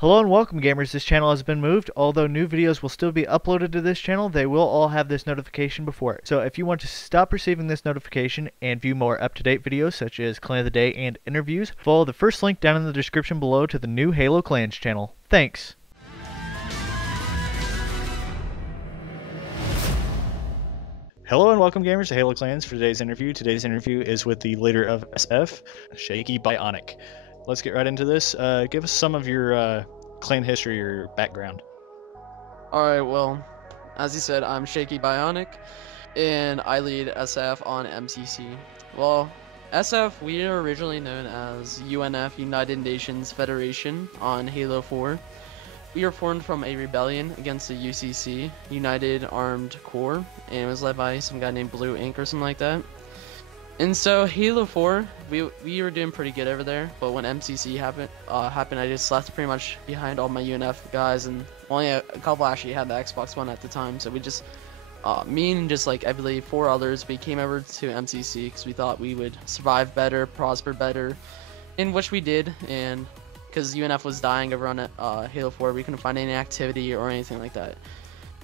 Hello and welcome gamers, this channel has been moved. Although new videos will still be uploaded to this channel, they will all have this notification before it. So if you want to stop receiving this notification and view more up-to-date videos such as Clan of the Day and interviews, follow the first link down in the description below to the new HaloClans channel. Thanks! Hello and welcome gamers to HaloClans for today's interview. Today's interview is with the leader of SF, Shaky Bionic. Let's get right into this. Give us some of your clan history or your background. Alright, well, as you said, I'm Shaky Bionic, and I lead SF on MCC. Well, SF, we are originally known as UNF, United Nations Federation, on Halo 4. We were formed from a rebellion against the UCC, United Armed Corps, and it was led by some guy named Blue Ink or something like that. And so Halo 4, we were doing pretty good over there, but when MCC happened, I just left pretty much behind all my UNF guys, and only a couple actually had the Xbox One at the time. So we just, me and just like I believe 4 others, we came over to MCC because we thought we would survive better, prosper better, in which we did. And because UNF was dying over on Halo 4, we couldn't find any activity or anything like that.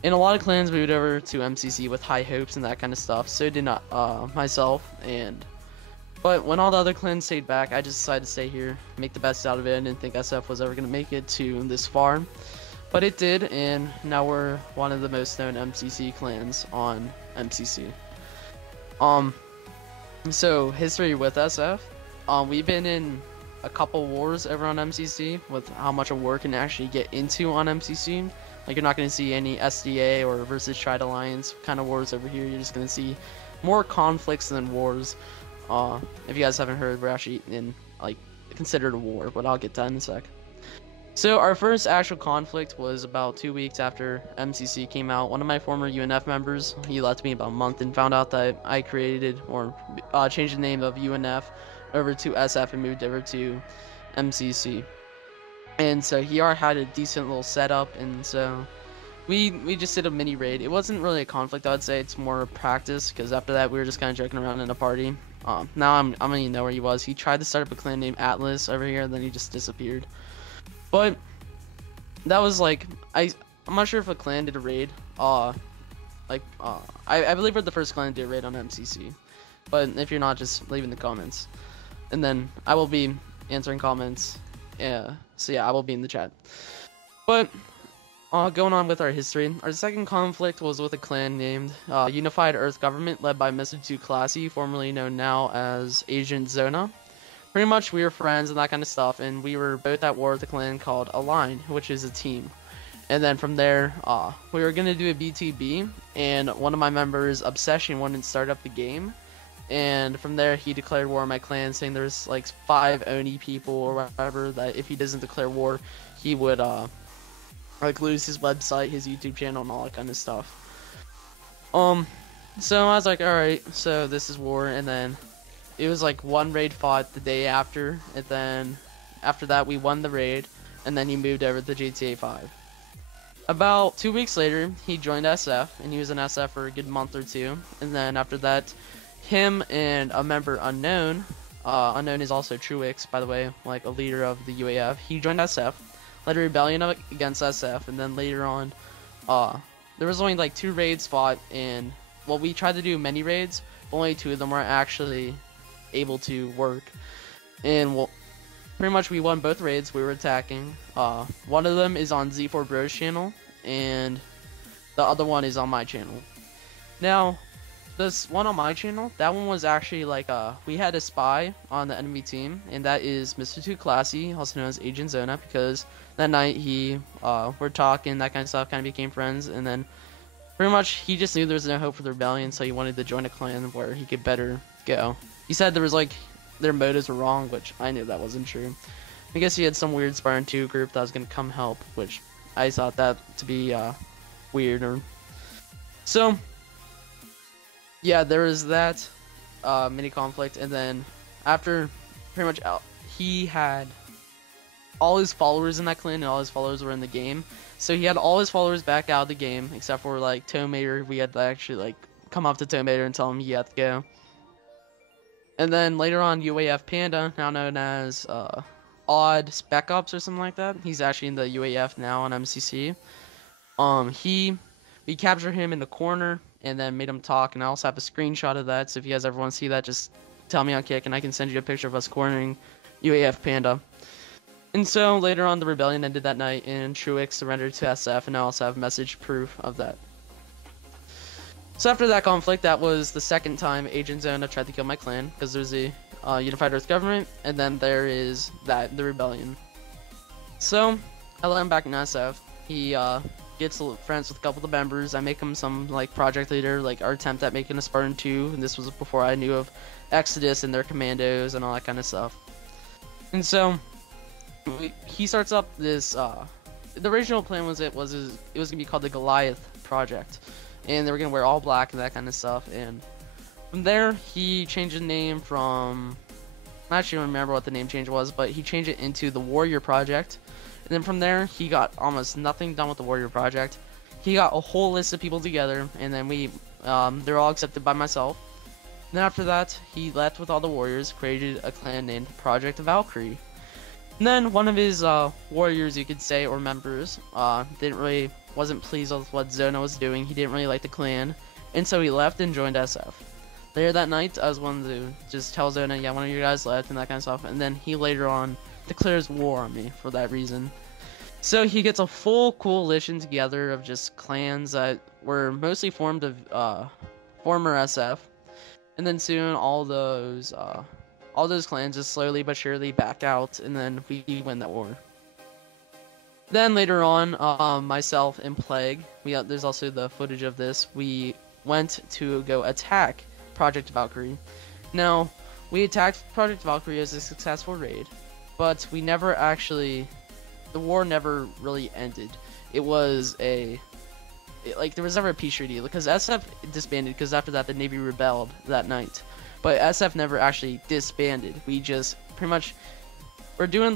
And a lot of clans moved over to MCC with high hopes and that kind of stuff. So did not myself. But when all the other clans stayed back, I just decided to stay here, make the best out of it. I didn't think SF was ever gonna make it to this far, but it did, and now we're one of the most known MCC clans on MCC. So history with SF. We've been in a couple wars over on MCC with how much a war can actually get into on MCC. Like, you're not going to see any SDA or versus Triad Alliance kind of wars over here. You're just going to see more conflicts than wars. If you guys haven't heard, we're actually in, like, considered a war, but I'll get to that in a sec. So our first actual conflict was about 2 weeks after MCC came out. One of my former UNF members, he left me about a month and found out that I created or changed the name of UNF over to SF and moved over to MCC. And so he already had a decent little setup, and so we just did a mini raid. It wasn't really a conflict, I'd say. It's more practice, because after that we were just kind of joking around in a party. Now I don't even know where he was. He tried to start up a clan named Atlas over here, and then he just disappeared. But that was like, I'm not sure if a clan did a raid. I believe we're the first clan to do a raid on MCC. But if you're not, just leave in the comments, and then I will be answering comments. Yeah, so yeah, I will be in the chat. But going on with our history, our second conflict was with a clan named Unified Earth Government, led by Mr. 2 Classy, formerly known now as Agent Zona. Pretty much we were friends and that kind of stuff, and we were both at war with a clan called Align, which is a team. And then from there, we were gonna do a BTB, and one of my members, Obsession, wanted to start up the game. And from there, he declared war on my clan, saying there's like 5 Oni people or whatever, that if he doesn't declare war, he would like lose his website, his YouTube channel, and all that kind of stuff. So I was like, alright, so this is war. And then it was like one raid fought the day after, and then after that we won the raid, and then he moved over to GTA 5. About 2 weeks later, he joined SF, and he was in SF for a good month or 2, and then after that, him and a member Unknown, Unknown is also Truix, by the way, like a leader of the UAF, he joined SF, led a rebellion against SF, and then later on, there was only like 2 raids fought, and, well, we tried to do many raids, but only 2 of them were actually able to work. And, well, pretty much we won both raids. We were attacking. One of them is on Z4 Bros channel, and the other one is on my channel. Now, this one on my channel, that one was actually like, we had a spy on the enemy team, and that is Mr. 2 Classy, also known as Agent Zona, because that night we're talking, that kind of stuff, kind of became friends, and then pretty much he just knew there was no hope for the rebellion, so he wanted to join a clan where he could better go. He said there was like, their motives were wrong, which I knew that wasn't true. I guess he had some weird Spartan 2 group that was gonna come help, which I thought that to be weird. So yeah, there was that mini conflict, and then after pretty much he had all his followers in that clan, and all his followers were in the game. So he had all his followers back out of the game, except for like Tomater. We had to actually like come up to Tomater and tell him he had to go. And then later on, UAF Panda, now known as Odd Spec Ops or something like that. He's actually in the UAF now on MCC. We captured him in the corner and then made him talk, and I also have a screenshot of that. So if you guys ever want to see that, just tell me on Kick, and I can send you a picture of us cornering UAF Panda. And so later on, the rebellion ended that night, and Truex surrendered to SF, and I also have message proof of that. So after that conflict, that was the second time Agent Zona tried to kill my clan, because there's the Unified Earth Government, and then there is the rebellion. So I let him back in SF. He gets friends with a couple of the members. I make him some like project leader, like our attempt at making a Spartan 2, and this was before I knew of Exodus and their commandos and all that kind of stuff. And so he starts up this. The original plan was it was gonna be called the Goliath Project, and they were gonna wear all black and that kind of stuff. And from there, he changed the name from. I actually don't remember what the name change was, but he changed it into the Warrior Project. And then from there, he got almost nothing done with the Warrior Project. He got a whole list of people together, and then they're all accepted by myself. And then after that, he left with all the warriors, created a clan named Project Valkyrie. And then one of his warriors, you could say, or members, wasn't pleased with what Zona was doing. He didn't really like the clan, and so he left and joined SF. Later that night, I was one to just tell Zona, yeah, one of you guys left and that kind of stuff. And then he later on declares war on me for that reason. So he gets a full coalition together of just clans that were mostly formed of former SF, and then soon all those clans just slowly but surely back out, and then we win that war. Then later on, myself and Plague, there's also the footage of this. We went to go attack Project Valkyrie. Now, we attacked Project Valkyrie as a successful raid, but we never actually, the war never really ended. It was there was never a peace treaty, because SF disbanded, because after that the Navy rebelled that night. But SF never actually disbanded. We just pretty much, we did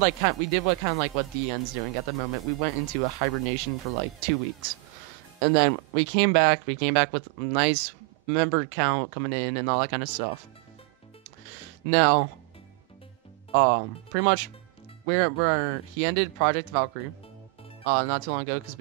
what DN's doing at the moment. We went into a hibernation for like 2 weeks. And then we came back with nice member count coming in and all that kind of stuff. Now, pretty much, he ended Project Valkyrie, not too long ago, because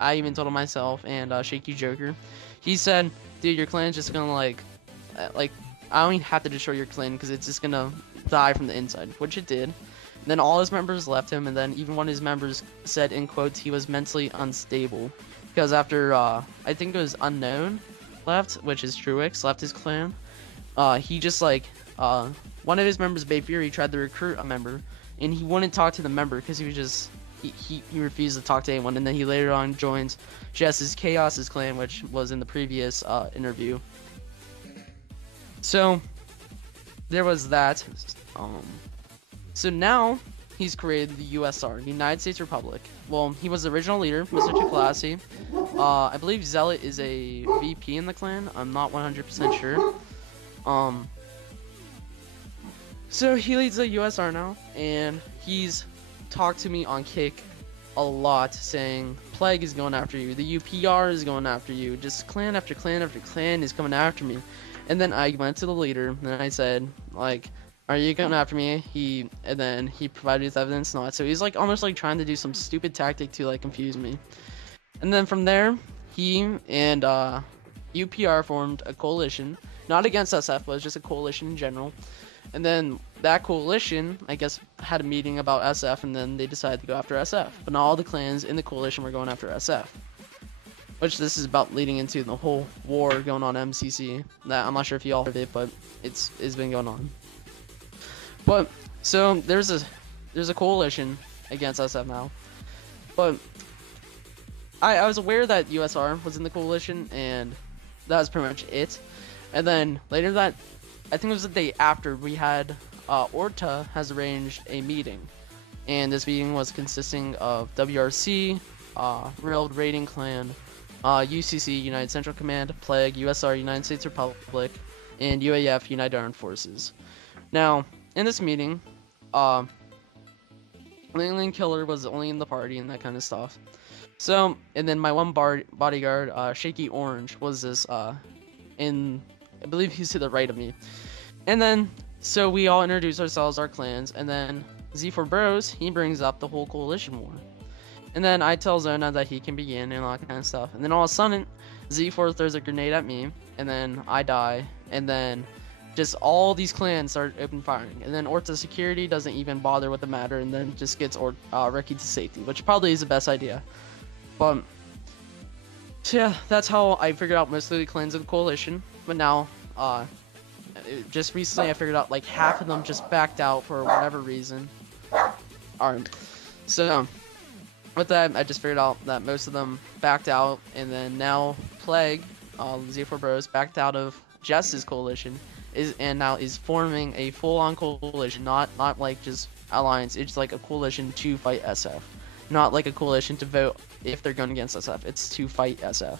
I even told him myself and Shaky Joker. He said, dude, your clan's just gonna I don't even have to destroy your clan because it's just gonna die from the inside, which it did. And then all his members left him, and then even one of his members said, in quotes, he was mentally unstable, because after I think it was Unknown left, which is Truex, left his clan. He just one of his members, Bay Fury, tried to recruit a member, and he wouldn't talk to the member because he was just he refused to talk to anyone. And then he later on joins Jess's Chaos's clan, which was in the previous interview. So there was that. So now he's created the USR, United States Republic. Well, he was the original leader, Mr. Too Classy. I believe Zealot is a VP in the clan. I'm not 100% sure. So he leads the USR now, and he's talked to me on Kick a lot, saying Plague is going after you, the UPR is going after you, just clan after clan after clan is coming after me. And then I went to the leader and I said, are you coming after me? And then he provided his evidence not. So he's almost trying to do some stupid tactic to confuse me. And then from there, he and UPR formed a coalition, not against SF, but it was just a coalition in general. And then that coalition, I guess, had a meeting about SF, and then they decided to go after SF. But not all the clans in the coalition were going after SF. Which this is about leading into the whole war going on MCC. That I'm not sure if you all heard it, but it's been going on. But so there's a coalition against SF now. But I was aware that USR was in the coalition, and that was pretty much it. And then later that, I think it was the day after, we had Orta has arranged a meeting, and this meeting was consisting of WRC, Railed Raiding Clan, UCC United Central Command, Plague, USR United States Republic, and UAF United Armed Forces. Now, in this meeting, Lingling Killer was only in the party and that kind of stuff. So, and then my one bodyguard, Shaky Orange, was this, I believe he's to the right of me. And then, so we all introduced ourselves, our clans, and then Z4 Bros, he brings up the whole coalition war. And then I tell Zona that he can begin and all that kind of stuff. And then all of a sudden, Z4 throws a grenade at me, and then I die, and then just all these clans start open firing. And then Orta Security doesn't even bother with the matter, and then just gets Reki to safety, which probably is the best idea. But so yeah, that's how I figured out most of the clans of the coalition. But now, just recently I figured out like half of them just backed out for whatever reason. Alright, so with that, I just figured out that most of them backed out, and then now Plague, Z4 Bros, backed out of Jess's coalition, and now is forming a full-on coalition, not like just alliance. It's like a coalition to fight SF, not like a coalition to vote if they're going against SF. It's to fight SF.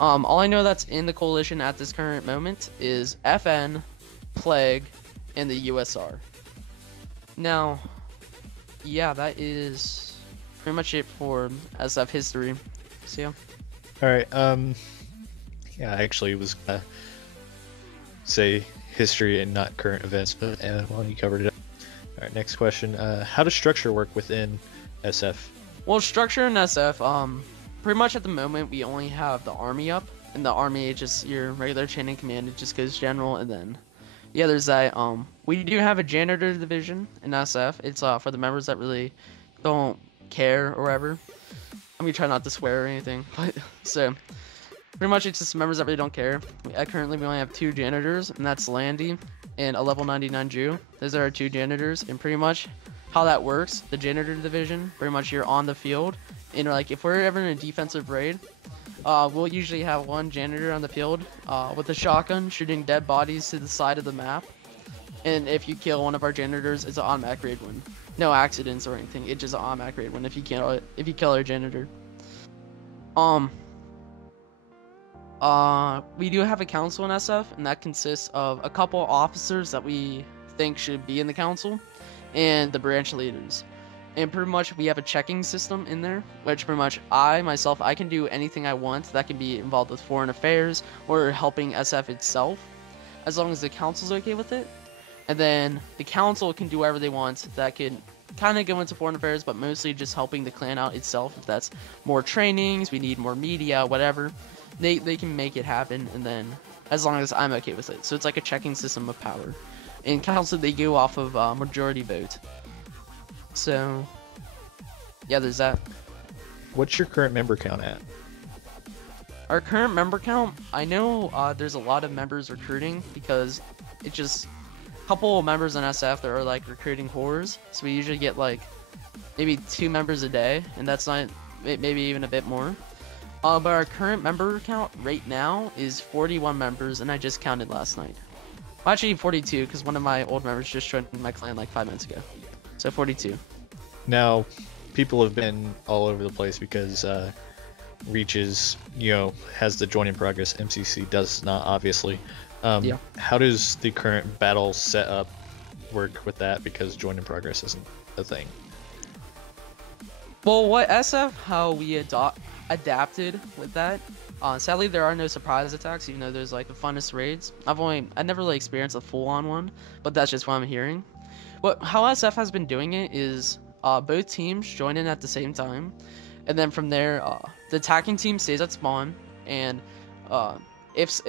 All I know that's in the coalition at this current moment is FN, Plague, and the USR. Now, yeah, that is pretty much it for SF history. So yeah. All right. Yeah, I actually was gonna say history and not current events, but well, you covered it. All right. Next question. How does structure work within SF? Well, structure in SF, pretty much at the moment we only have the army up, and the army is just your regular chain of command. It just goes general, and then yeah, there's that. We do have a janitor division in SF. It's for the members that really don't care or whatever. I'm gonna try not to swear or anything, but so pretty much it's just members that really don't care. Currently we only have 2 janitors, and that's Landy and a level 99 Jew. Those are our 2 janitors, and pretty much how that works, the janitor division, pretty much you're on the field, and like if we're ever in a defensive raid, we'll usually have 1 janitor on the field with a shotgun shooting dead bodies to the side of the map. And if you kill one of our janitors, it's an automatic raid win. No accidents or anything. It's just an automatic raid win if you kill our janitor. We do have a council in SF, and that consists of a couple officers that we think should be in the council, and the branch leaders. And pretty much we have a checking system in there, which pretty much I can do anything I want that can be involved with foreign affairs or helping SF itself, as long as the council's okay with it. And then the council can do whatever they want that can kind of go into foreign affairs, but mostly just helping the clan out itself. If that's more trainings, we need more media, whatever, they can make it happen, and then as long as I'm okay with it. So it's like a checking system of power. In council, they go off of majority vote. So yeah, there's that. What's your current member count at? Our current member count, I know there's a lot of members recruiting, because it's just a couple of members in SF that are like recruiting whores. So we usually get like maybe 2 members a day, and that's not, maybe even a bit more. But our current member count right now is 41 members, and I just counted last night. Well, actually 42, because one of my old members just joined my clan like 5 minutes ago. So 42. Now, people have been all over the place because Reaches, has the join in progress. MCC does not, obviously. Yeah. How does the current battle setup work with that? Because join in progress isn't a thing. Well, what SF, how we adapted with that. Sadly, there are no surprise attacks, even though there's like the funnest raids. I never really experienced a full-on one, but that's just what I'm hearing. How SF has been doing it is both teams join in at the same time, and then from there, the attacking team stays at spawn, and if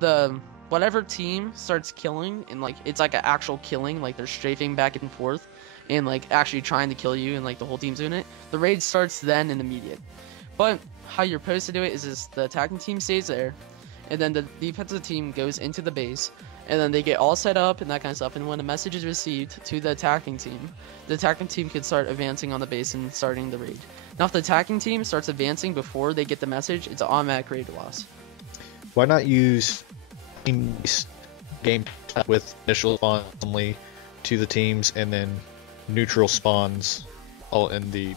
the whatever team starts killing, and like it's like an actual killing, like they're strafing back and forth, and like actually trying to kill you, and like the whole team's doing it, the raid starts then and immediate. But how you're supposed to do it is the attacking team stays there, and then the defensive team goes into the base, and then they get all set up and that kind of stuff, and when a message is received to the attacking team can start advancing on the base and starting the raid. Now if the attacking team starts advancing before they get the message, it's an automatic raid loss. Why not use game with initial spawn only to the teams, and then neutral spawns all in the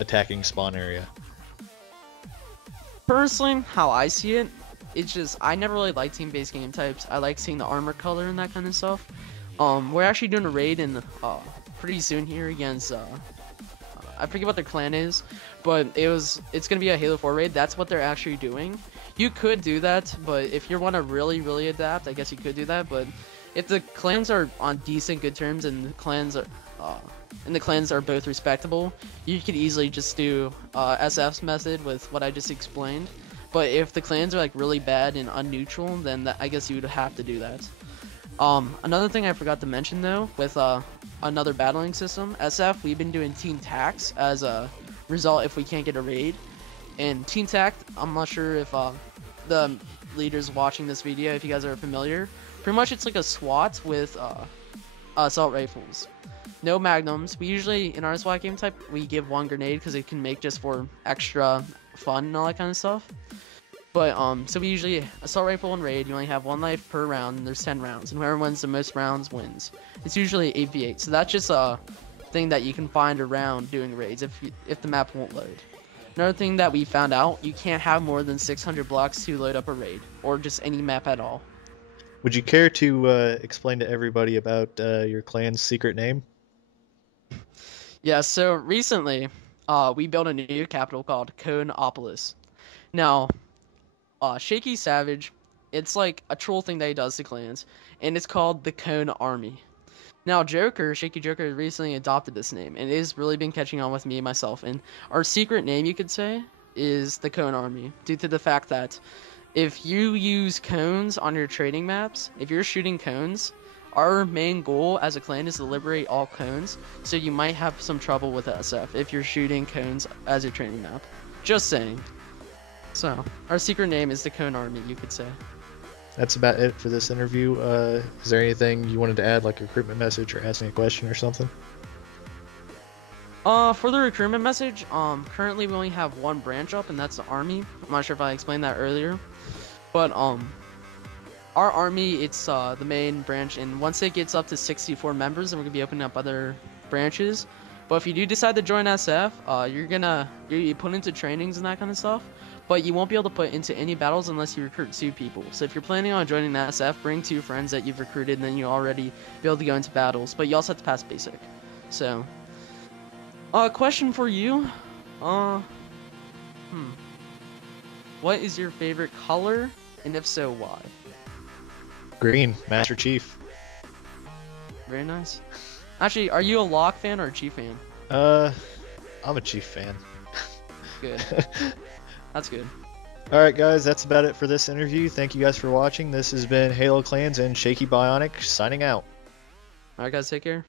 attacking spawn area? Personally, how I see it, it's just I never really like team-based game types. I like seeing the armor color and that kind of stuff. We're actually doing a raid in pretty soon here against I forget what their clan is, but it's gonna be a Halo 4 raid. That's what they're actually doing. You could do that, but if you want to really adapt, I guess you could do that. But if the clans are on decent good terms and the clans are both respectable, you could easily just do SF's method with what I just explained. But if the clans are like really bad and unneutral, then I guess you would have to do that. Another thing I forgot to mention though, with another battling system, SF, we've been doing Team Tax as a result if we can't get a raid. And Team Tact, I'm not sure if the leaders watching this video, if you guys are familiar, pretty much it's like a SWAT with assault rifles. No magnums. We usually, in our SWAT game type, we give one grenade because it can make just for extra fun and all that kind of stuff. But, so we usually, assault rifle and raid, you only have 1 life per round, and there's 10 rounds, and whoever wins the most rounds wins. It's usually 8v8, so that's just a thing that you can find around doing raids if the map won't load. Another thing that we found out, you can't have more than 600 blocks to load up a raid, or just any map at all. Would you care to explain to everybody about your clan's secret name? Yeah, so recently, we built a new capital called Coneopolis. Now, Shaky Savage, it's like a troll thing that he does to clans, and it's called the Cone Army. Now, Shaky Joker recently adopted this name, and it has really been catching on with me and myself, and our secret name, you could say, is the Cone Army, due to the fact that if you use cones on your trading maps, if you're shooting cones, our main goal as a clan is to liberate all cones, so you might have some trouble with SF if you're shooting cones as your training map. Just saying. So, our secret name is the Cone Army, you could say. That's about it for this interview. Is there anything you wanted to add, like a recruitment message or asking a question or something? For the recruitment message, currently we only have one branch up, and that's the Army. I'm not sure if I explained that earlier. But, our Army, it's, the main branch, and once it gets up to 64 members, then we're gonna be opening up other branches. But if you do decide to join SF, you're put into trainings and that kind of stuff, but you won't be able to put into any battles unless you recruit 2 people. So if you're planning on joining the SF, bring 2 friends that you've recruited, and then you'll already be able to go into battles. But you also have to pass basic. So, question for you. What is your favorite color, and if so, why? Green, Master Chief. Very nice. Actually, are you a Locke fan or a Chief fan? I'm a Chief fan. Good. That's good. Alright guys, that's about it for this interview. Thank you guys for watching. This has been HaloClans and Shaky Bionic signing out. Alright guys, take care.